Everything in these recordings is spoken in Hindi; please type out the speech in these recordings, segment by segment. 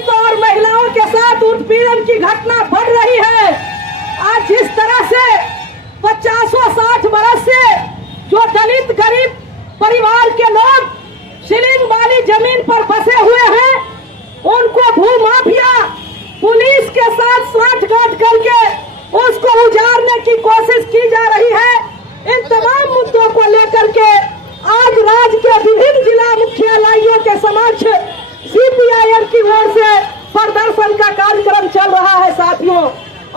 दलितों और महिलाओं के साथ उत्पीड़न की घटना बढ़ रही है। आज जिस तरह से 50-60 बरस से जो दलित गरीब परिवार के लोग सीलिंग वाली जमीन पर बसे हुए हैं, उनको भूमाफिया पुलिस के साथ साठगांठ करके उसको उजाड़ने की कोशिश की जा रही है। इन तमाम मुद्दों को लेकर के आज राज्य के विभिन्न जिला मुख्यालयों के समक्ष सीपीआईएम की ओर से प्रदर्शन का कार्यक्रम चल रहा है साथियों।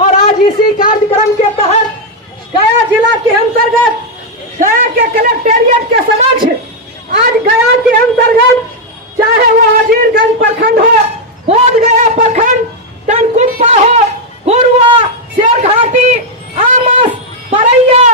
और आज इसी कार्यक्रम के तहत गया जिला के अंतर्गत गया के कलेक्टेरिएट के समक्ष आज गया के अंतर्गत चाहे वो अजीरगंज प्रखंड हो, बोधगया प्रखंड, टनकुप्पा हो, गुरुआ, शेरघाटी, आमस, परैया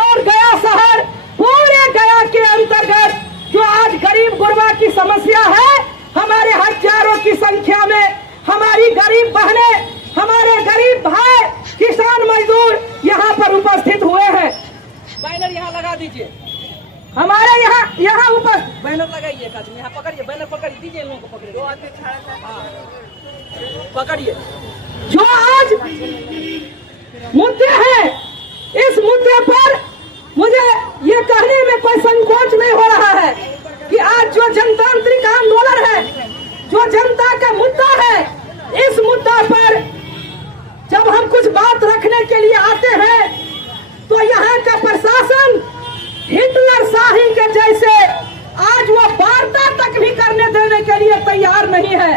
और गया शहर, पूरे गया के अंतर्गत जो आज गरीब गुरबा की समस्या है, हमारे हजारों की संख्या में हमारी गरीब बहनें, हमारे गरीब भाई, किसान मजदूर यहाँ पर उपस्थित हुए हैं। बैनर यहाँ लगा दीजिए, हमारे यहाँ ऊपर बैनर लगाइए, यहाँ पकड़िए, बैनर पकड़ दीजिए, लोगों को पकड़िए, 2 आदमी पकड़िए। जो आज मुद्दे हैं, इस मुद्दे पर मुझे ये कहने में कोई संकोच नहीं हो रहा है कि आज जो जनतांत्रिक आंदोलन है, जो जनता का मुद्दा है, इस मुद्दा पर जब हम कुछ बात रखने के लिए आते हैं तो यहाँ का प्रशासन हिटलर शाही के जैसे आज वो वार्ता तक भी करने देने के लिए तैयार नहीं है।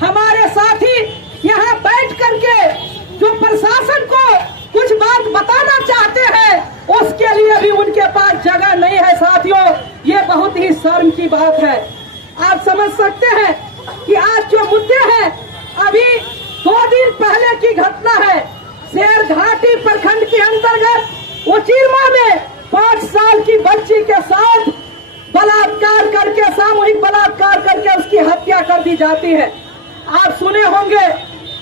हमारे साथी यहाँ बैठ करके जो प्रशासन को कुछ बात बताना चाहते हैं, उसके लिए भी उनके पास जगह नहीं है साथियों। ये बहुत ही शर्म की बात है। आप समझ सकते हैं कि आज जो मुद्दे हैं, अभी 2 दिन पहले की घटना है, शेरघाटी प्रखंड के अंतर्गत उचीरमा में 5 साल की बच्ची के साथ बलात्कार करके, सामूहिक बलात्कार करके उसकी हत्या कर दी जाती है। आप सुने होंगे,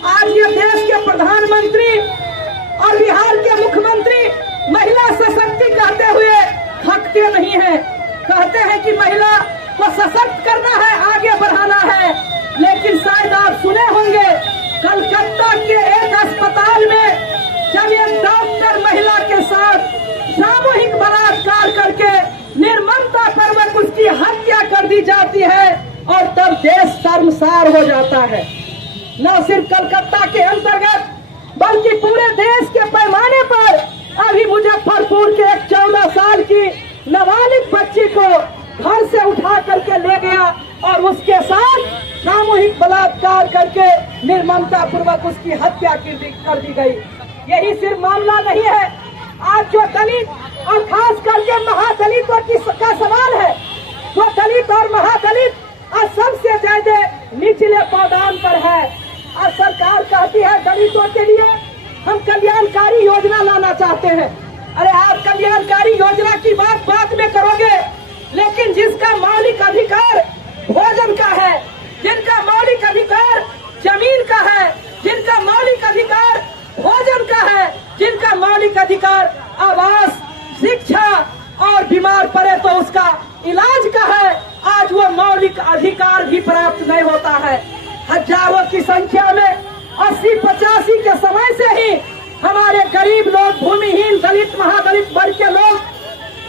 आज ये देश के प्रधानमंत्री और बिहार के मुख्यमंत्री महिला सशक्ति कहते हुए थकते नहीं हैं। कहते हैं कि महिला को सशक्त करना है, आगे बढ़ाना है, लेकिन शायद आप सुने होंगे कलकत्ता के एक अस्पताल में जब एक डॉक्टर महिला के साथ सामूहिक बलात्कार करके निर्ममता पूर्वक उसकी हत्या कर दी जाती है और तब देश शर्मसार हो जाता है। न सिर्फ कलकत्ता के अंतर्गत बल्कि पूरे देश के पैमाने पर अभी मुजफ्फरपुर के एक 14 साल की नाबालिग बच्ची को घर से उठा करके ले गया और उसके साथ सामूहिक बलात्कार करके निर्ममता पूर्वक उसकी हत्या कर दी गई। यही सिर्फ मामला नहीं है, आज जो दलित और खास करके महादलितों का सवाल है, जो दलित और महादलित आज सबसे ज्यादा निचले पायदान पर है। और सरकार कहती है दलितों के लिए हम कल्याणकारी योजना लाना चाहते हैं। अरे आप कल्याणकारी योजना की बात बाद में करोगे, लेकिन जिसका मौलिक अधिकार भोजन का है, जिनका मौलिक अधिकार जमीन का है, जिनका मौलिक अधिकार भोजन का है, जिनका मौलिक अधिकार आवास, शिक्षा और बीमार पड़े तो उसका इलाज का है, आज वो मौलिक अधिकार भी प्राप्त नहीं होता है। हजारों की संख्या में 80-85 के समय से ही हमारे गरीब लोग, भूमिहीन दलित महादलित वर्ग के लोग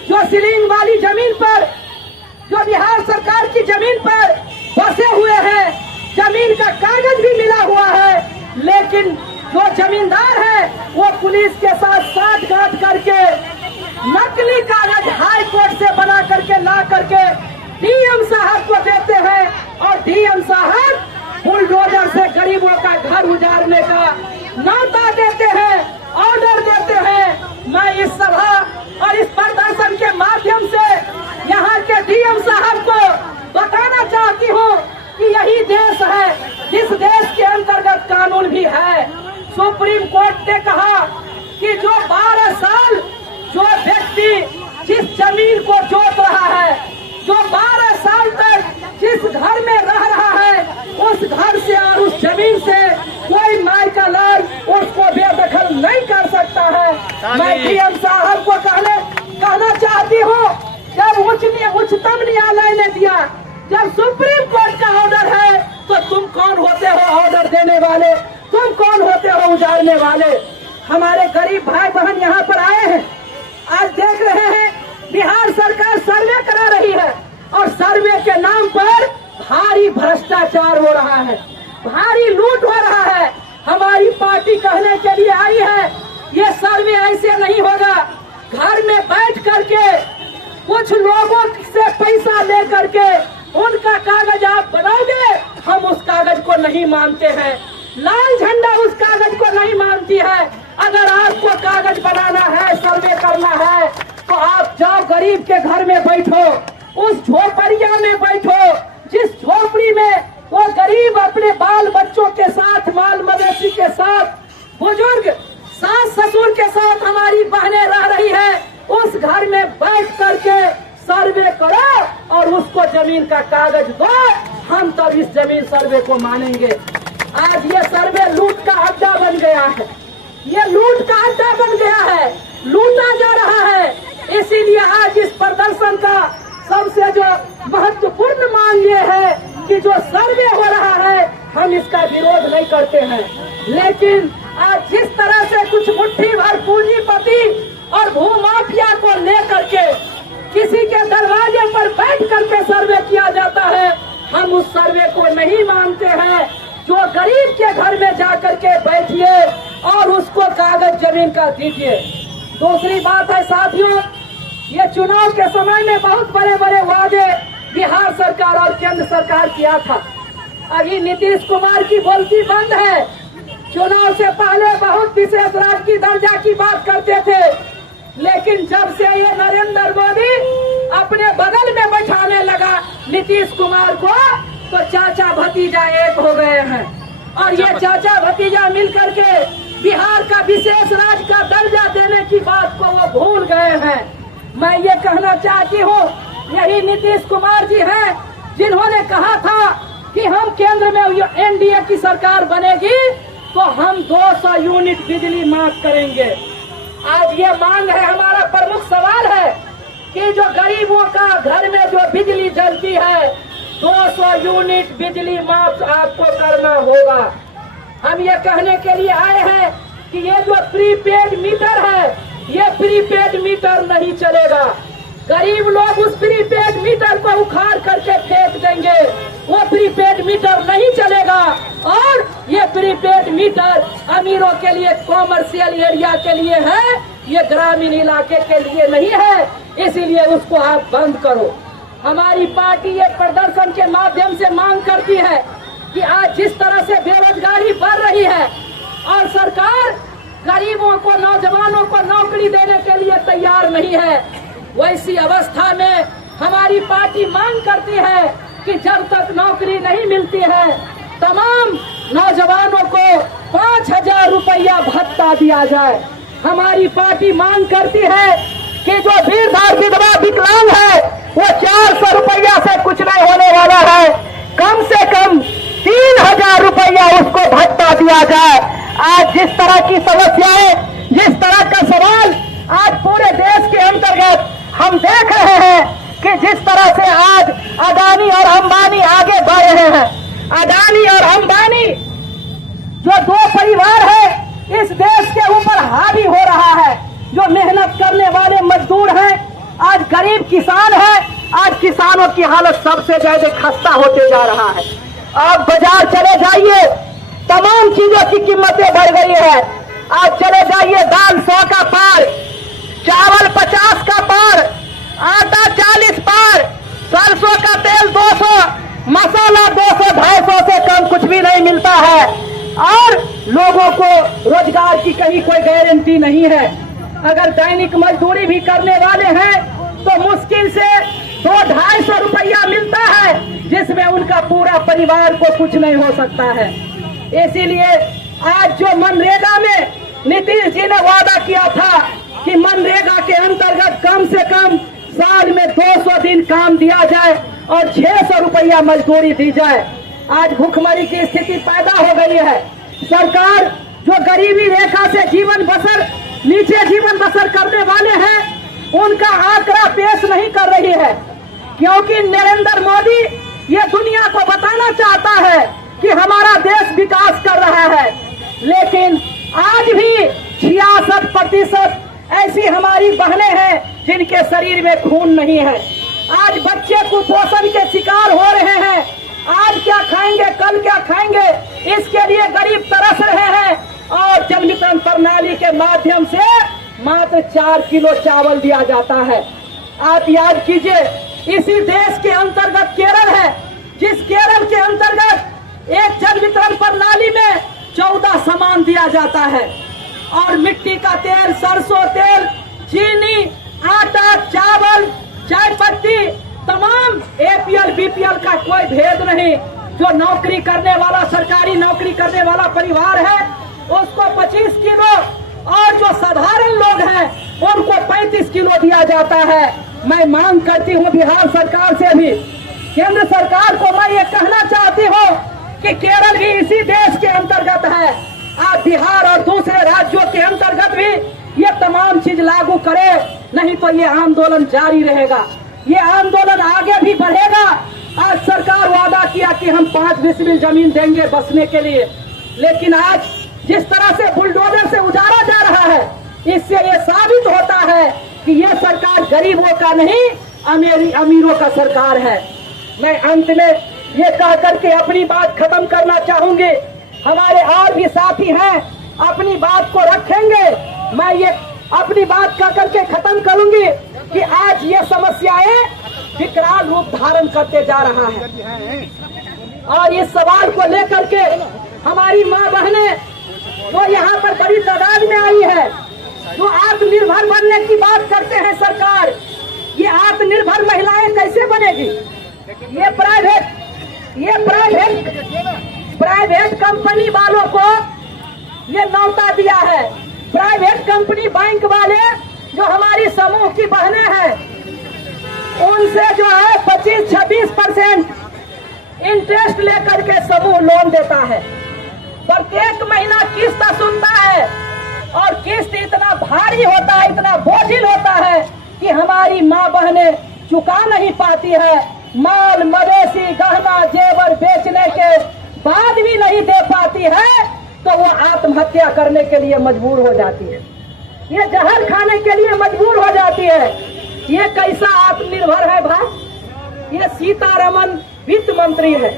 जो सीलिंग वाली जमीन पर, जो बिहार सरकार की जमीन पर बसे हुए हैं, जमीन का कागज भी मिला हुआ है, लेकिन जो जमींदार है वो पुलिस के साथ साठगांठ करके नकली कागज हाई कोर्ट से बना करके ला करके डीएम साहब को देते हैं और डीएम साहब बुलडोजर से गरीबों का घर उजाड़ने का न्योता देते हैं, ऑर्डर देते हैं। मैं इस सभा और इस प्रदर्शन के माध्यम से यहाँ के डीएम साहब को बताना चाहती हूँ कि यही देश है जिस देश के अंतर्गत कानून भी है। सुप्रीम कोर्ट ने कहा कि जो 12 साल जो व्यक्ति जिस जमीन को जोत रहा है, जो 12 साल तक जिस घर में रह रहा है, उस घर से और उस जमीन से कोई माई का लाल उसको बेदखल नहीं कर सकता है। मैं डीएम साहब को कहना चाहती हूँ, जब उच्चतम न्यायालय ने दिया, जब सुप्रीम कोर्ट का ऑर्डर है, तो तुम कौन होते हो उजाड़ने वाले, तुम कौन होते हो उजाड़ने वाले। हमारे गरीब भाई बहन यहाँ पर आए हैं, आज देख रहे हैं बिहार सरकार सर्वे करा रही है और सर्वे के नाम पर भारी भ्रष्टाचार हो रहा है, भारी लूट हो रहा है। हमारी पार्टी कहने के लिए आई है ये सर्वे ऐसे नहीं होगा। घर में बैठ करके कुछ लोगों से पैसा ले करके उनका कागज आप बनाओगे, हम उस कागज को नहीं मानते हैं। लाल झंडा उस कागज को नहीं मानती है। अगर आपको कागज बनाना है, सर्वे करना है, तो आप जाओ गरीब के घर में बैठो, उस झोपड़िया में बैठो जिस झोपड़ी में वो गरीब अपने बाल बच्चों के साथ, माल मवेशी के साथ, बुजुर्ग सास ससुर के साथ हमारी बहनें रह रही है, उस घर में बैठ करके सर्वे करो और उसको जमीन का कागज दो, हम तब इस जमीन सर्वे को मानेंगे। आज ये सर्वे लूट का अड्डा बन गया है, ये लूट का अड्डा बन गया है, लूटा जा रहा है। इसीलिए आज इस प्रदर्शन का सबसे जो महत्वपूर्ण मांग ये है कि जो सर्वे हो रहा है हम इसका विरोध नहीं करते हैं, लेकिन आज जिस तरह से कुछ मुट्ठी भर पूंजीपति और भूमाफिया को लेकर के किसी के दरवाजे पर बैठ करके सर्वे किया जाता है, हम उस सर्वे को नहीं मानते हैं। जो गरीब के घर में जाकर के बैठिए और उसको कागज जमीन का दीजिए। दूसरी बात है साथियों, ये चुनाव के समय में बहुत बड़े बड़े वादे बिहार सरकार और केंद्र सरकार किया था। अभी नीतीश कुमार की बोलती बंद है। चुनाव से पहले बहुत विशेष राजकीय दर्जा की बात करते थे, लेकिन जब से ये नरेंद्र मोदी अपने बगल में बैठाने लगा नीतीश कुमार को, तो चाचा भतीजा एक हो गए हैं और ये चाचा भतीजा मिलकर के बिहार का विशेष राज्य का दर्जा देने की बात को वो भूल गए हैं। मैं ये कहना चाहती हूँ, यही नीतीश कुमार जी हैं जिन्होंने कहा था कि हम केंद्र में एनडीए की सरकार बनेगी तो हम 200 यूनिट बिजली माफ करेंगे। आज ये मांग है, हमारा प्रमुख सवाल है कि जो गरीबों का घर में जो बिजली जलती है 200 यूनिट बिजली माफ आपको करना होगा। हम ये कहने के लिए आए हैं कि ये जो प्रीपेड मीटर है, ये प्रीपेड मीटर नहीं चलेगा। गरीब लोग उस प्रीपेड मीटर को उखाड़ करके फेंक देंगे, वो प्रीपेड मीटर नहीं चलेगा। और ये प्रीपेड मीटर अमीरों के लिए, कॉमर्शियल एरिया के लिए है, ये ग्रामीण इलाके के लिए नहीं है, इसीलिए उसको आप बंद करो। हमारी पार्टी ये प्रदर्शन के माध्यम से मांग करती है कि आज जिस तरह से बेरोजगारी बढ़ रही है और सरकार गरीबों को, नौजवानों को नौकरी देने के लिए तैयार नहीं है, वैसी अवस्था में हमारी पार्टी मांग करती है कि जब तक नौकरी नहीं मिलती है तमाम नौजवानों को 5,000 रुपया भत्ता दिया जाए। हमारी पार्टी मांग करती है कि जो वृद्ध और विधवा विकलांग है वो 400 रुपया से कुछ नहीं होने वाला है, कम से कम 3,000 रुपया उसको भत्ता दिया जाए। आज जिस तरह की समस्याएं, जिस तरह का सवाल आज पूरे देश के अंतर्गत हम देख रहे हैं कि जिस तरह से आज अदानी और अंबानी आगे बढ़ रहे हैं, अदानी और अंबानी जो दो परिवार है इस देश के ऊपर हावी हो रहा है। जो मेहनत करने वाले मजदूर हैं, आज गरीब किसान है, आज किसानों की हालत सबसे ज्यादा खस्ता होते जा रहा है। आप बाजार चले जाइए, तमाम चीजों की कीमतें बढ़ गई है। आज चले जाइए, दाल 100 का पार, चावल 50 का पार, आटा 40 पार, सरसों का तेल 200, मसाला 200-250 से कम कुछ भी नहीं मिलता है। और लोगों को रोजगार की कहीं कोई गारंटी नहीं है। अगर दैनिक मजदूरी भी करने वाले हैं तो मुश्किल से 200-250 रुपया मिलता है, जिसमें उनका पूरा परिवार को कुछ नहीं हो सकता है। इसीलिए आज जो मनरेगा में नीतीश जी ने वादा किया था कि मनरेगा के अंतर्गत कम से कम साल में 200 दिन काम दिया जाए और 600 रुपया मजदूरी दी जाए, आज भूखमरी की स्थिति पैदा हो गई है। सरकार जो गरीबी रेखा से नीचे जीवन बसर करने वाले हैं उनका आंकड़ा पेश नहीं कर रही है, क्योंकि नरेंद्र मोदी ये दुनिया को बताना चाहता है कि हमारा देश विकास कर रहा लेकिन आज भी 66% ऐसी हमारी बहनें हैं जिनके शरीर में खून नहीं है। आज बच्चे कुपोषण के शिकार हो रहे हैं। आज क्या खाएंगे, कल क्या खाएंगे, इसके लिए गरीब तरस रहे हैं। और जन वितरण प्रणाली के माध्यम से मात्र 4 किलो चावल दिया जाता है। आप याद कीजिए, इसी देश के अंतर्गत केरल है, जिस केरल के अंतर्गत एक जन वितरण प्रणाली में 14 सामान दिया जाता है। और मिट्टी का तेल, सरसों तेल, चीनी, आटा, चावल, चाय पत्ती, तमाम APL BPL का कोई भेद नहीं। जो नौकरी करने वाला, सरकारी नौकरी करने वाला परिवार है, उसको 25 किलो, और जो साधारण लोग हैं उनको 35 किलो दिया जाता है। मैं मांग करती हूँ बिहार सरकार से भी, केंद्र सरकार को मैं ये कहना चाहती हूँ कि केरल भी इसी देश के अंतर्गत है। आप बिहार और दूसरे राज्यों के अंतर्गत भी ये तमाम चीज लागू करें, नहीं तो ये आंदोलन जारी रहेगा, ये आंदोलन आगे भी बढ़ेगा। आज सरकार वादा किया कि हम 5 डिसमिल जमीन देंगे बसने के लिए, लेकिन आज जिस तरह से बुलडोजर से उजाड़ा जा रहा है, इससे ये साबित होता है कि ये सरकार गरीबों का नहीं, अमीरों का सरकार है। मैं अंत में ये कह करके अपनी बात खत्म करना चाहूंगी। हमारे और भी साथी हैं, अपनी बात को रखेंगे। मैं ये अपनी बात कह करके खत्म करूंगी कि आज ये समस्याएं विकराल रूप धारण करते जा रहा है। और इस सवाल को लेकर के हमारी माँ बहनें जो यहाँ पर बड़ी तादाद में आई है, जो आत्मनिर्भर बनने की बात करते हैं सरकार, ये आत्मनिर्भर महिलाएं कैसे बनेगी? ये प्राइवेट कंपनी वालों को ये नौता दिया है। प्राइवेट कंपनी बैंक वाले जो हमारी समूह की बहनें हैं, उनसे जो है 25-26% इंटरेस्ट लेकर के समूह लोन देता है। प्रत्येक महीना किस्त सुनता है, और किस्त इतना भारी होता है, इतना बोझिल होता है कि हमारी माँ बहनें चुका नहीं पाती है। माल मवेशी गहना जेवर बेचने के बाद भी नहीं दे पाती है, तो वो आत्महत्या करने के लिए मजबूर हो जाती है, ये जहर खाने के लिए मजबूर हो जाती है। ये कैसा आत्मनिर्भर है भाई? ये सीतारमन वित्त मंत्री है।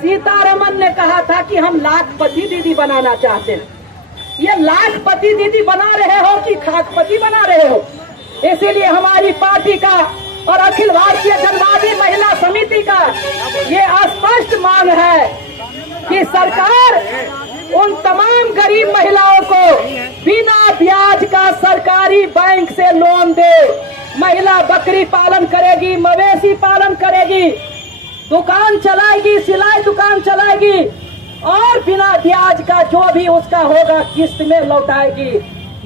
सीतारमन ने कहा था कि हम लाखपति दीदी बनाना चाहते हैं। ये लाखपति दीदी बना रहे हो कि खाकपति बना रहे हो? इसीलिए हमारी पार्टी का और अखिल भारतीय जनवादी महिला समिति का ये स्पष्ट मांग है कि सरकार उन तमाम गरीब महिलाओं को बिना ब्याज का सरकारी बैंक से लोन दे। महिला बकरी पालन करेगी, मवेशी पालन करेगी, दुकान चलाएगी, सिलाई दुकान चलाएगी, और बिना ब्याज का जो भी उसका होगा किस्त में लौटाएगी।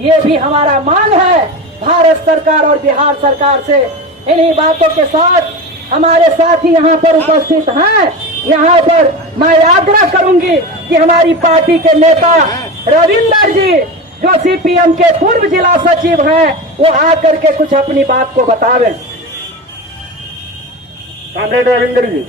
ये भी हमारा मांग है भारत सरकार और बिहार सरकार से। इन्हीं बातों के साथ हमारे साथी यहाँ पर उपस्थित हैं, यहाँ पर मैं आग्रह करूंगी कि हमारी पार्टी के नेता रविंदर जी, जो CPM के पूर्व जिला सचिव हैं, वो आकर के कुछ अपनी बात को बतावें। रविंदर जी।